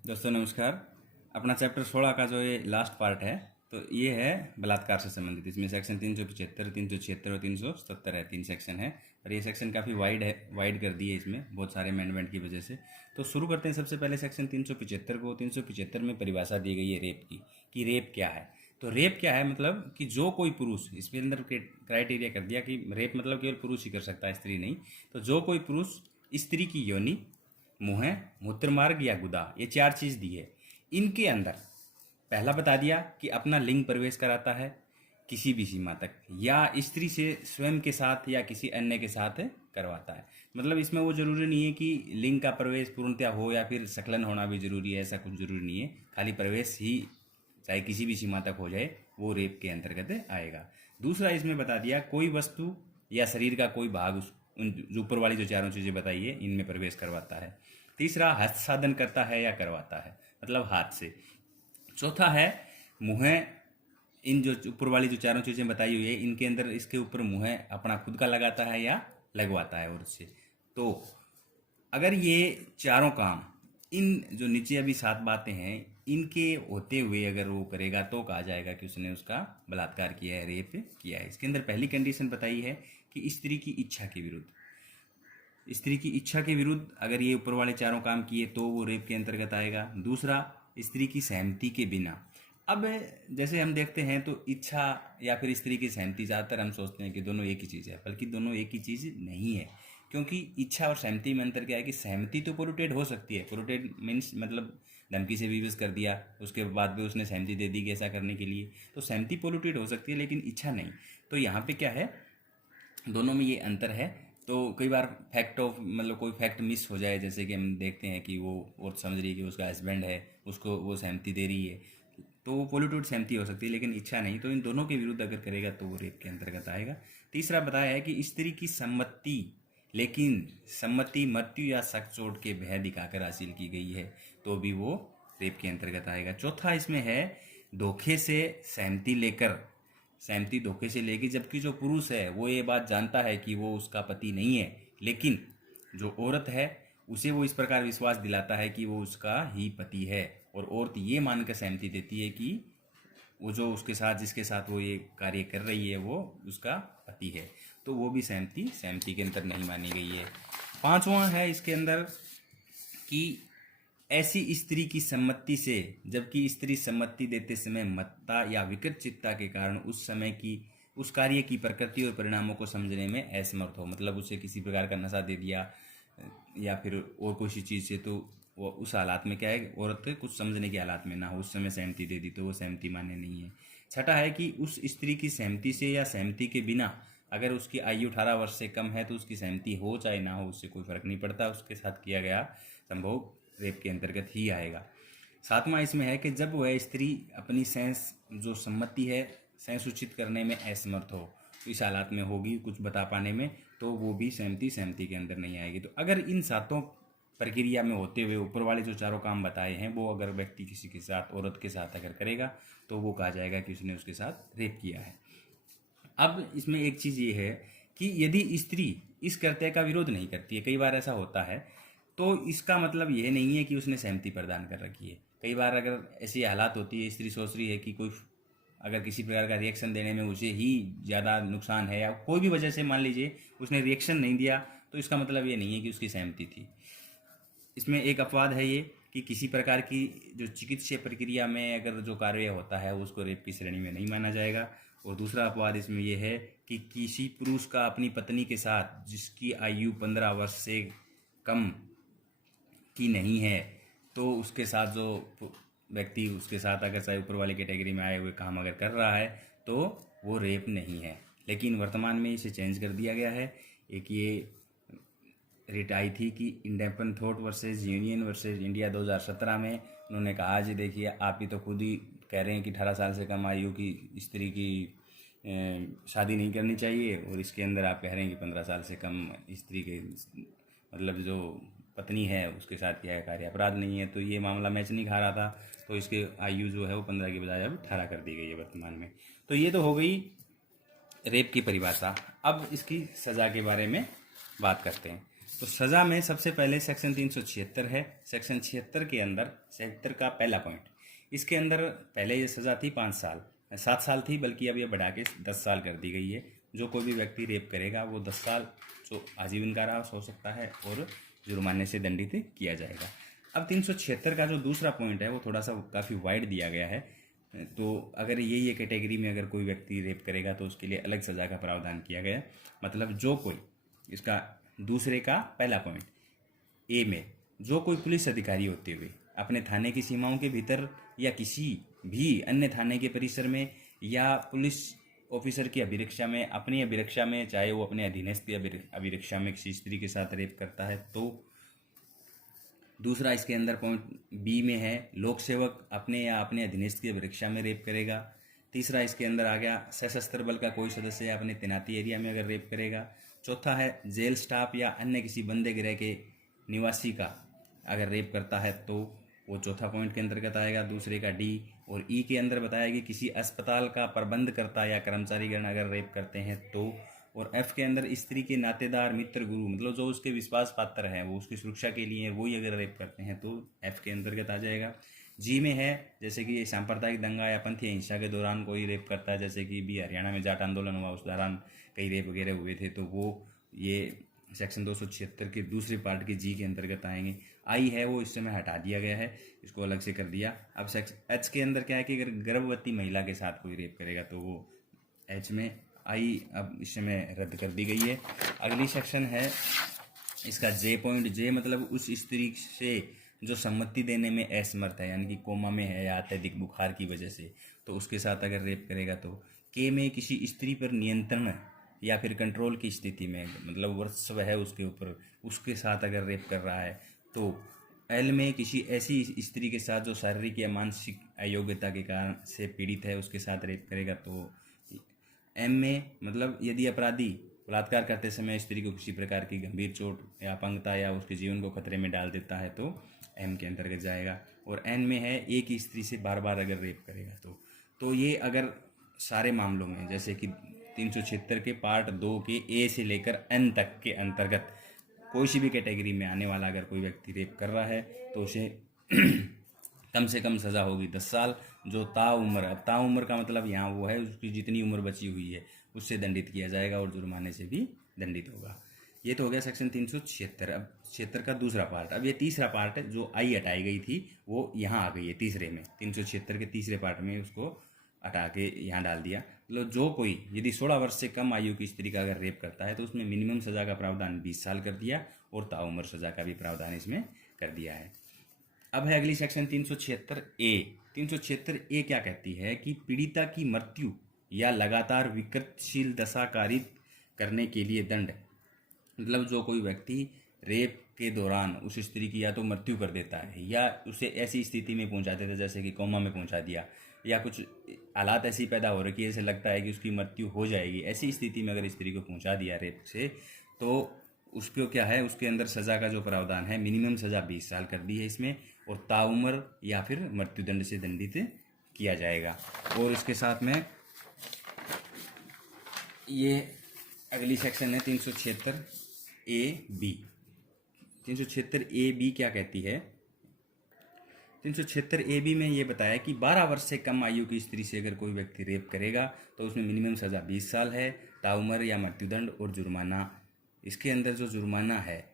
दोस्तों नमस्कार। अपना चैप्टर 16 का जो ये लास्ट पार्ट है तो ये है बलात्कार से संबंधित। इसमें सेक्शन 375, 376 और 377 है, 3 सेक्शन है। और ये सेक्शन काफ़ी वाइड है, वाइड कर दिए इसमें बहुत सारे अमेंडमेंट की वजह से। तो शुरू करते हैं सबसे पहले सेक्शन 375 को। 375 में परिभाषा दी गई है रेप की, कि रेप क्या है। तो रेप क्या है मतलब कि जो कोई पुरुष, इसके अंदर क्राइटेरिया कर दिया कि रेप मतलब केवल पुरुष ही कर सकता है, स्त्री नहीं। तो जो कोई पुरुष स्त्री की योनि, मुंह, मूत्रमार्ग या गुदा, ये 4 चीज़ दी है। इनके अंदर पहला बता दिया कि अपना लिंग प्रवेश कराता है किसी भी सीमा तक, या स्त्री से स्वयं के साथ या किसी अन्य के साथ करवाता है। मतलब इसमें वो जरूरी नहीं है कि लिंग का प्रवेश पूर्णतया हो या फिर सकलन होना भी जरूरी है, ऐसा कुछ जरूरी नहीं है। खाली प्रवेश ही चाहे किसी भी सीमा तक हो जाए वो रेप के अंतर्गत आएगा। दूसरा इसमें बता दिया कोई वस्तु या शरीर का कोई भाग उन जो ऊपर वाली जो चारों चीज़ें बताई है इनमें प्रवेश करवाता है। तीसरा हस्त साधन करता है या करवाता है, मतलब हाथ से। चौथा है मुँह, इन जो ऊपर वाली जो चारों चीज़ें बताई हुई है इनके अंदर इसके ऊपर मुँह अपना खुद का लगाता है या लगवाता है और से। तो अगर ये चारों काम, इन जो नीचे अभी 7 बातें हैं, इनके होते हुए अगर वो करेगा तो कहा जाएगा कि उसने उसका बलात्कार किया है, रेप किया है। इसके अंदर पहली कंडीशन बताई है कि स्त्री की इच्छा के विरुद्ध, स्त्री की इच्छा के विरुद्ध अगर ये ऊपर वाले चारों काम किए तो वो रेप के अंतर्गत आएगा। दूसरा, स्त्री की सहमति के बिना। अब जैसे हम देखते हैं तो इच्छा या फिर स्त्री की सहमति, ज़्यादातर हम सोचते हैं कि दोनों एक ही चीज़ है, बल्कि दोनों एक ही चीज़ नहीं है। क्योंकि इच्छा और सहमति में अंतर क्या है कि सहमति तो पोल्यूटेड हो सकती है। पोल्यूटेड मीन्स मतलब धमकी से विवश कर दिया, उसके बाद भी उसने सहमति दे दी कि ऐसा करने के लिए, तो सहमति पोल्यूटेड हो सकती है लेकिन इच्छा नहीं। तो यहाँ पे क्या है, दोनों में ये अंतर है। तो कई बार फैक्ट ऑफ मतलब कोई फैक्ट मिस हो जाए, जैसे कि हम देखते हैं कि वो औरत समझ रही है कि उसका हस्बैंड है, उसको वो सहमति दे रही है, तो वो पोल्यूटेड सहमति हो सकती है लेकिन इच्छा नहीं। तो इन दोनों के विरुद्ध अगर करेगा तो वो रेप के अंतर्गत आएगा। तीसरा बताया है कि स्त्री की सम्मति, लेकिन सम्मति मृत्यु या सख्त चोट के भय दिखाकर हासिल की गई है तो भी वो रेप के अंतर्गत आएगा। चौथा इसमें है धोखे से सहमति लेकर, सहमति धोखे से लेगी, जबकि जो पुरुष है वो ये बात जानता है कि वो उसका पति नहीं है, लेकिन जो औरत है उसे वो इस प्रकार विश्वास दिलाता है कि वो उसका ही पति है, और औरत ये मानकर सहमति देती है कि वो जो उसके साथ, जिसके साथ वो ये कार्य कर रही है वो उसका पति है, तो वो भी सहमति के अंदर नहीं मानी गई है। पांचवा है इसके अंदर कि ऐसी स्त्री की सम्मति से, जबकि स्त्री सम्मति देते समय मत्ता या विकृत चित्ता के कारण उस समय की उस कार्य की प्रकृति और परिणामों को समझने में असमर्थ हो। मतलब उसे किसी प्रकार का नशा दे दिया या फिर और किसी चीज़ से, तो वो उस हालात में क्या है, औरत कुछ समझने के हालात में ना हो, उस समय सहमति दे दी तो वो सहमति मान्य नहीं है। छठा है कि उस स्त्री की सहमति से या सहमति के बिना, अगर उसकी आयु 18 वर्ष से कम है तो उसकी सहमति हो चाहे ना हो उससे कोई फर्क नहीं पड़ता, उसके साथ किया गया संभोग रेप के अंतर्गत ही आएगा। सातवां इसमें है कि जब वह स्त्री अपनी सेंस जो सम्मति है संसूचित करने में असमर्थ हो, तो इस हालात में होगी कुछ बता पाने में, तो वो भी सहमति के अंदर नहीं आएगी। तो अगर इन सातों प्रक्रिया में होते हुए ऊपर वाले जो चारों काम बताए हैं वो अगर व्यक्ति किसी के साथ, औरत के साथ अगर करेगा तो वो कहा जाएगा कि उसने उसके साथ रेप किया है। अब इसमें एक चीज़ ये है कि यदि स्त्री इस कृत्य का विरोध नहीं करती है, कई बार ऐसा होता है, तो इसका मतलब यह नहीं है कि उसने सहमति प्रदान कर रखी है। कई बार अगर ऐसी हालात होती है, स्त्री सोच रही है कि कोई अगर किसी प्रकार का रिएक्शन देने में उसे ही ज़्यादा नुकसान है या कोई भी वजह से मान लीजिए उसने रिएक्शन नहीं दिया, तो इसका मतलब ये नहीं है कि उसकी सहमति थी। इसमें एक अपवाद है ये कि किसी प्रकार की जो चिकित्सीय प्रक्रिया में अगर जो कार्य होता है उसको रेप की श्रेणी में नहीं माना जाएगा। और दूसरा अपवाद इसमें यह है कि किसी पुरुष का अपनी पत्नी के साथ जिसकी आयु 15 वर्ष से कम की नहीं है, तो उसके साथ जो व्यक्ति उसके साथ अगर चाहे ऊपर वाली कैटेगरी में आए हुए काम अगर कर रहा है तो वो रेप नहीं है। लेकिन वर्तमान में इसे चेंज कर दिया गया है। एक ये रिट आई थी कि independent thought versus union versus India 2017 में, उन्होंने कहा जी देखिए आप ही तो खुद ही कह रहे हैं कि 18 साल से कम आयु की स्त्री की शादी नहीं करनी चाहिए, और इसके अंदर आप कह रहे हैं कि 15 साल से कम स्त्री के मतलब जो पत्नी है उसके साथ किया है कार्य अपराध नहीं है। तो ये मामला मैच नहीं खा रहा था, तो इसके आयु जो है वो 15 की बजाय अब 18 कर दी गई है वर्तमान में। तो ये तो हो गई रेप की परिभाषा। अब इसकी सज़ा के बारे में बात करते हैं। तो सज़ा में सबसे पहले सेक्शन 376 है। सेक्शन 76 के अंदर 76 का पहला पॉइंट, इसके अंदर पहले ये सज़ा थी 5 साल, 7 साल थी, बल्कि अब ये बढ़ा के 10 साल कर दी गई है। जो कोई भी व्यक्ति रेप करेगा वो 10 साल जो आजीवन कारावास हो सकता है और जुर्माने से दंडित किया जाएगा। अब 376 का जो दूसरा पॉइंट है वो थोड़ा सा काफ़ी वाइड दिया गया है। तो अगर ये कैटेगरी में अगर कोई व्यक्ति रेप करेगा तो उसके लिए अलग सज़ा का प्रावधान किया गया है। मतलब जो कोई, इसका दूसरे का पहला पॉइंट ए में, जो कोई पुलिस अधिकारी होते हुए अपने थाने की सीमाओं के भीतर या किसी भी अन्य थाने के परिसर में या पुलिस ऑफिसर की अभिरक्षा में, अपनी अभिरक्षा में, चाहे वो अपने अधीनस्थ की अभिरक्षा में किसी स्त्री के साथ रेप करता है तो दूसरा इसके अंदर पॉइंट बी में है, लोक सेवक अपने या अपने अधीनस्थ की अभिरक्षा में रेप करेगा। तीसरा इसके अंदर आ गया, सशस्त्र बल का कोई सदस्य अपने तैनाती एरिया में अगर रेप करेगा। चौथा है, जेल स्टाफ या अन्य किसी बंदे गृह के निवासी का अगर रेप करता है तो वो चौथा पॉइंट के अंतर्गत आएगा। दूसरे का डी और ई के अंदर बताया कि किसी अस्पताल का प्रबंधकर्ता या कर्मचारीगण अगर रेप करते हैं तो। और एफ के अंदर स्त्री के नातेदार, मित्र, गुरु, मतलब जो उसके विश्वास पात्र हैं, वो उसकी सुरक्षा के लिए वही अगर रेप करते हैं तो एफ के अंतर्गत आ जाएगा। जी में है, जैसे कि सांप्रदायिक दंगा या पंथीय हिंसा के दौरान कोई रेप करता है, जैसे कि भी हरियाणा में जाट आंदोलन हुआ उस दौरान कई रेप वगैरह हुए थे, तो वो ये सेक्शन 276 के दूसरे पार्ट के जी के अंतर्गत आएंगे। आई है वो इस समय हटा दिया गया है, इसको अलग से कर दिया। अब सेक्शन एच के अंदर क्या है कि अगर गर्भवती महिला के साथ कोई रेप करेगा तो वो एच में आई अब इस समय रद्द कर दी गई है। अगली सेक्शन है इसका जे पॉइंट। जे मतलब उस स्त्री से जो सम्मति देने में असमर्थ है, यानी कि कोमा में है या अत्यधिक बुखार की वजह से, तो उसके साथ अगर रेप करेगा तो। के में किसी स्त्री पर नियंत्रण या फिर कंट्रोल की स्थिति में, मतलब वर्चस्व है उसके ऊपर, उसके साथ अगर रेप कर रहा है तो। एल में किसी ऐसी स्त्री के साथ जो शारीरिक या मानसिक अयोग्यता के कारण से पीड़ित है उसके साथ रेप करेगा तो। एम में मतलब यदि अपराधी बलात्कार करते समय स्त्री को किसी प्रकार की गंभीर चोट या अपंगता या उसके जीवन को खतरे में डाल देता है तो एम के अंतर्गत जाएगा। और एन में है, एक ही स्त्री से बार बार अगर रेप करेगा तो ये अगर सारे मामलों में, जैसे कि 376 के पार्ट 2 के ए से लेकर एन तक के अंतर्गत कोई सी भी कैटेगरी में आने वाला अगर कोई व्यक्ति रेप कर रहा है तो उसे कम से कम सज़ा होगी 10 साल। जो ताउम्र, अब ताउम्र का मतलब यहाँ वो है उसकी जितनी उम्र बची हुई है उससे दंडित किया जाएगा और जुर्माने से भी दंडित होगा। ये तो हो गया सेक्शन 376। अब 76 का दूसरा पार्ट, अब ये तीसरा पार्ट है, जो आई हटाई गई थी वो यहाँ आ गई है तीसरे में, 376 के तीसरे पार्ट में उसको हटा के यहाँ डाल दिया। मतलब जो कोई यदि 16 वर्ष से कम आयु की स्त्री का अगर रेप करता है तो उसमें मिनिमम सज़ा का प्रावधान 20 साल कर दिया और ताउम्र सज़ा का भी प्रावधान इसमें कर दिया है। अब है अगली सेक्शन 376 ए। 376 ए क्या कहती है कि पीड़िता की मृत्यु या लगातार विकृतशील दशा कारित करने के लिए दंड। मतलब जो कोई व्यक्ति रेप के दौरान उस स्त्री की या तो मृत्यु कर देता है या उसे ऐसी स्थिति में पहुंचा देता है जैसे कि कोमा में पहुंचा दिया, या कुछ हालात ऐसी पैदा हो रही है ऐसे लगता है कि उसकी मृत्यु हो जाएगी, ऐसी स्थिति में अगर स्त्री को पहुंचा दिया रेप से तो उसको क्या है, उसके अंदर सज़ा का जो प्रावधान है मिनिमम सज़ा 20 साल कर दी है इसमें, और ताउम्र या फिर मृत्युदंड से दंडित किया जाएगा। और इसके साथ में ये अगली सेक्शन है 376 ए बी। 376 ए बी क्या कहती है, 376 ए बी में ये बताया कि 12 वर्ष से कम आयु की स्त्री से अगर कोई व्यक्ति रेप करेगा तो उसमें मिनिमम सज़ा 20 साल है, ताउम्र या मृत्युदंड और जुर्माना। इसके अंदर जो जुर्माना है,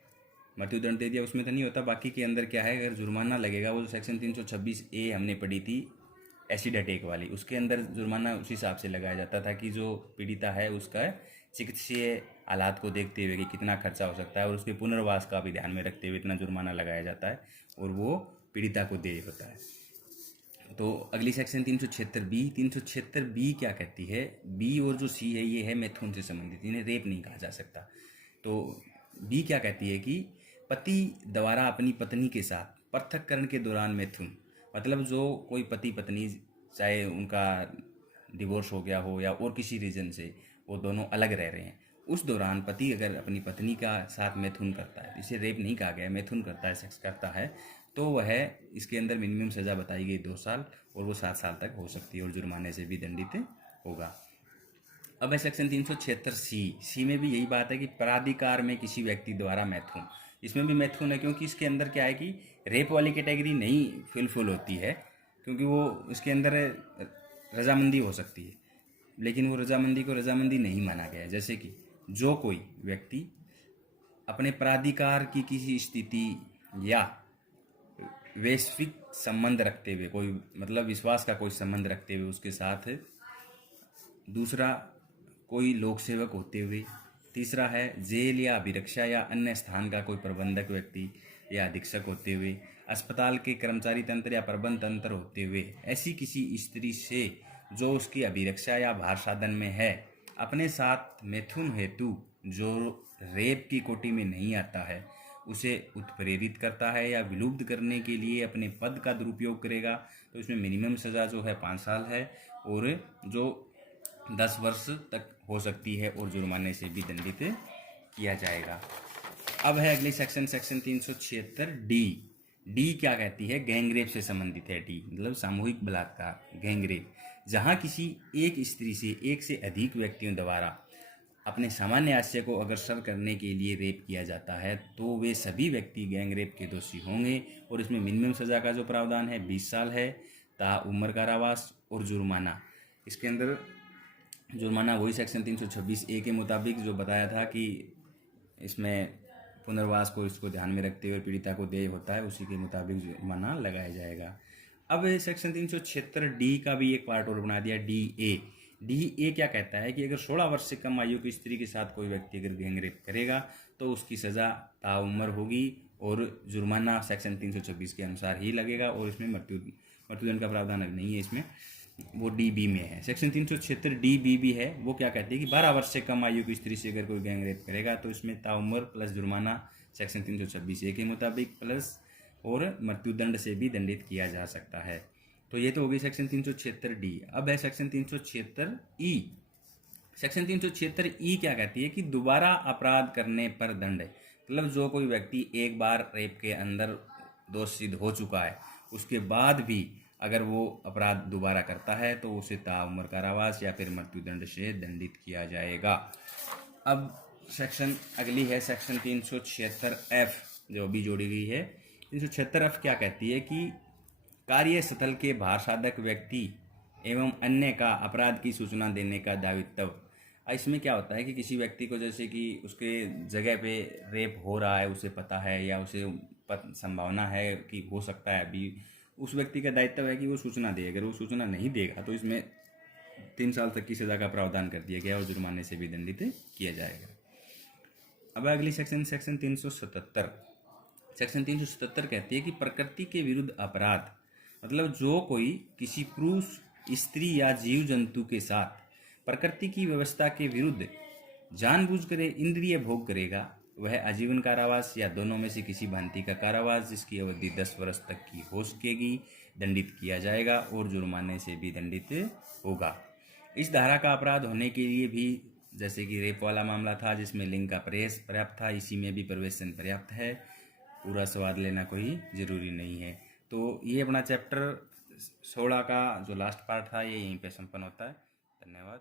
मृत्युदंड दे दिया उसमें तो नहीं होता, बाकी के अंदर क्या है, अगर जुर्माना लगेगा वो सेक्शन 326 ए हमने पढ़ी थी एसिड अटैक वाली, उसके अंदर जुर्माना उस हिसाब से लगाया जाता था कि जो पीड़िता है उसका चिकित्सीय हालात को देखते हुए कि कितना खर्चा हो सकता है और उसके पुनर्वास का भी ध्यान में रखते हुए इतना जुर्माना लगाया जाता है और वो पीड़िता को देय होता है। तो अगली सेक्शन 376 बी। 376 बी क्या कहती है, बी और जो सी है ये है मैथुन से संबंधित, इन्हें रेप नहीं कहा जा सकता। तो बी क्या कहती है कि पति द्वारा अपनी पत्नी के साथ पृथक्करण के दौरान मैथुन, मतलब जो कोई पति पत्नी चाहे उनका डिवोर्स हो गया हो या और किसी रीज़न से वो दोनों अलग रह रहे हैं, उस दौरान पति अगर अपनी पत्नी का साथ मैथुन करता है, इसे रेप नहीं कहा गया, मैथुन करता है, सेक्स करता है, तो वह इसके अंदर मिनिमम सज़ा बताई गई 2 साल और वो 7 साल तक हो सकती है और जुर्माने से भी दंडित होगा। अब है सेक्शन 376 सी में भी यही बात है कि प्राधिकार में किसी व्यक्ति द्वारा मैथुन, इसमें भी मैथुन है क्योंकि इसके अंदर क्या है कि रेप वाली कैटेगरी नहीं फुलफिल होती है, क्योंकि वो इसके अंदर रजामंदी हो सकती है, लेकिन वो रजामंदी को रजामंदी नहीं माना गया है। जैसे कि जो कोई व्यक्ति अपने प्राधिकार की किसी स्थिति या वैश्विक संबंध रखते हुए, कोई मतलब विश्वास का कोई संबंध रखते हुए उसके साथ, दूसरा कोई लोक सेवक होते हुए, तीसरा है जेल या अभिरक्षा या अन्य स्थान का कोई प्रबंधक व्यक्ति या अधीक्षक होते हुए, अस्पताल के कर्मचारी तंत्र या प्रबंध तंत्र होते हुए, ऐसी किसी स्त्री से जो उसकी अभिरक्षा या भार साधन में है, अपने साथ मैथुन हेतु जो रेप की कोटि में नहीं आता है, उसे उत्प्रेरित करता है या विलुप्त करने के लिए अपने पद का दुरुपयोग करेगा, तो इसमें मिनिमम सज़ा जो है 5 साल है और जो 10 वर्ष तक हो सकती है और जुर्माने से भी दंडित किया जाएगा। अब है अगली सेक्शन 376 डी क्या कहती है? गैंगरेप से संबंधित है। डी मतलब सामूहिक बलात्कार, गैंगरेप, जहाँ किसी एक स्त्री से एक से अधिक व्यक्तियों द्वारा अपने सामान्य आशय को अग्रसर करने के लिए रेप किया जाता है, तो वे सभी व्यक्ति गैंगरेप के दोषी होंगे और इसमें मिनिमम सज़ा का जो प्रावधान है 20 साल है, ताउम्र कारावास और जुर्माना। इसके अंदर जुर्माना वही सेक्शन 326A के मुताबिक जो बताया था कि इसमें पुनर्वास को इसको ध्यान में रखते हुए पीड़िता को देय होता है, उसी के मुताबिक जुर्माना लगाया जाएगा। अब सेक्शन 376D का भी एक पार्ट और बना दिया, डी ए क्या कहता है कि अगर 16 वर्ष से कम आयु की स्त्री के साथ कोई व्यक्ति अगर गैंगरेप करेगा तो उसकी सज़ा ताउम्र होगी और जुर्माना सेक्शन 326 के अनुसार ही लगेगा और इसमें मृत्युदंड का प्रावधान नहीं है, इसमें वो DB में है। सेक्शन 376DB भी है, वो क्या कहती है कि 12 वर्ष से कम आयु की स्त्री से अगर कोई गैंगरेप करेगा तो इसमें ताउम्र प्लस जुर्माना सेक्शन 326A के मुताबिक प्लस और मृत्युदंड से भी दंडित किया जा सकता है। तो ये तो हो गई सेक्शन 376D। अब है सेक्शन 376E। सेक्शन 376E क्या कहती है कि दोबारा अपराध करने पर दंड, मतलब जो कोई व्यक्ति एक बार रेप के अंदर दोष सिद्ध हो चुका है, उसके बाद भी अगर वो अपराध दोबारा करता है तो उसे ताउम्र कारावास या फिर मृत्युदंड से दंडित किया जाएगा। अब सेक्शन अगली है सेक्शन 376F जो अभी जोड़ी गई है। 376F क्या कहती है कि कार्यस्थल के भार साधक व्यक्ति एवं अन्य का अपराध की सूचना देने का दायित्व। इसमें क्या होता है कि किसी व्यक्ति को जैसे कि उसके जगह पे रेप हो रहा है, उसे पता है या उसे संभावना है कि हो सकता है, अभी उस व्यक्ति का दायित्व है कि वो सूचना दे। अगर वो सूचना नहीं देगा तो इसमें 3 साल तक की सज़ा का प्रावधान कर दिया गया और जुर्माने से भी दंडित किया जाएगा। अब अगली सेक्शन 377। सेक्शन 377 कहती है कि प्रकृति के विरुद्ध अपराध, मतलब जो कोई किसी पुरुष, स्त्री या जीव जंतु के साथ प्रकृति की व्यवस्था के विरुद्ध जानबूझकर इंद्रिय भोग करेगा, वह आजीवन कारावास या दोनों में से किसी भांति का कारावास जिसकी अवधि 10 वर्ष तक की हो सकेगी दंडित किया जाएगा और जुर्माने से भी दंडित होगा। इस धारा का अपराध होने के लिए भी, जैसे कि रेप वाला मामला था जिसमें लिंग का प्रवेश पर्याप्त था, इसी में भी प्रवेशन पर्याप्त है, पूरा स्वाद लेना कोई ज़रूरी नहीं है। तो ये अपना चैप्टर 16 का जो लास्ट पार्ट था ये यहीं पे संपन्न होता है। धन्यवाद।